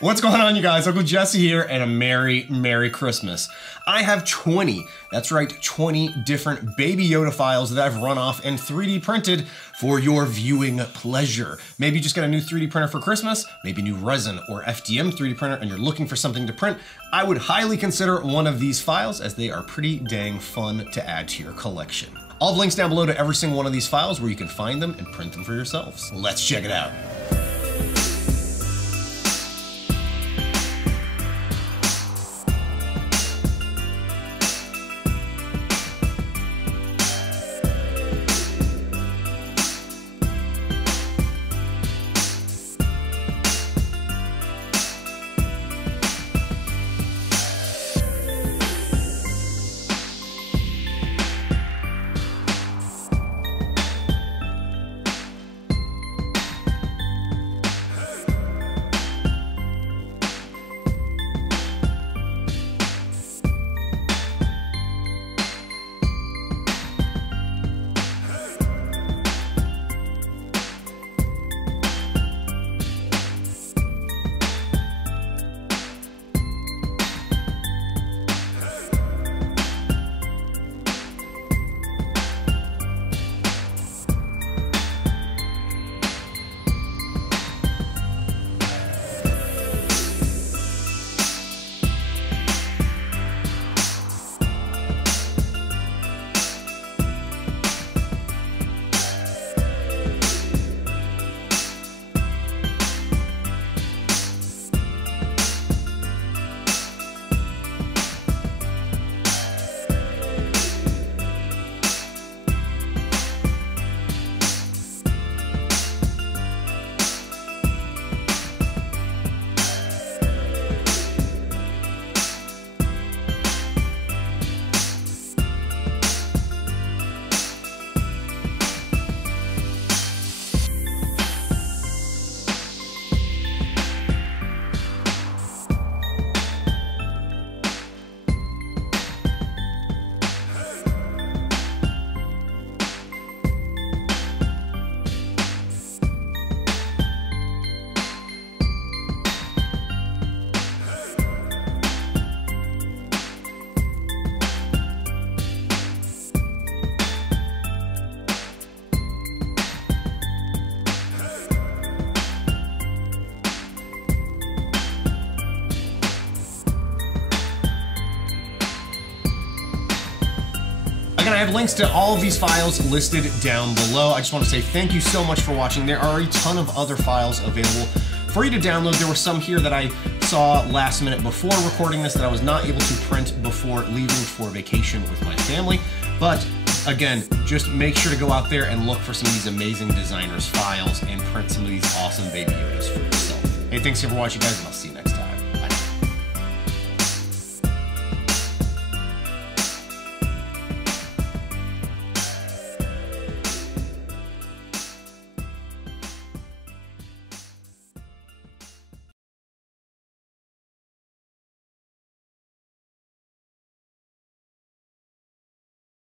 What's going on, you guys? Uncle Jesse here, and a Merry Christmas. I have 20, that's right, 20 different Baby Yoda files that I've run off and 3D printed for your viewing pleasure. Maybe you just got a new 3D printer for Christmas, maybe new Resin or FDM 3D printer, and you're looking for something to print. I would highly consider one of these files, as they are pretty dang fun to add to your collection. I'll have links down below to every single one of these files where you can find them and print them for yourselves. Let's check it out. Again, I have links to all of these files listed down below. I just want to say thank you so much for watching. There are a ton of other files available for you to download. There were some here that I saw last minute before recording this that I was not able to print before leaving for vacation with my family. But again, just make sure to go out there and look for some of these amazing designers' files and print some of these awesome Baby Yodas for yourself. Hey, thanks for watching, guys, and I'll see you next time.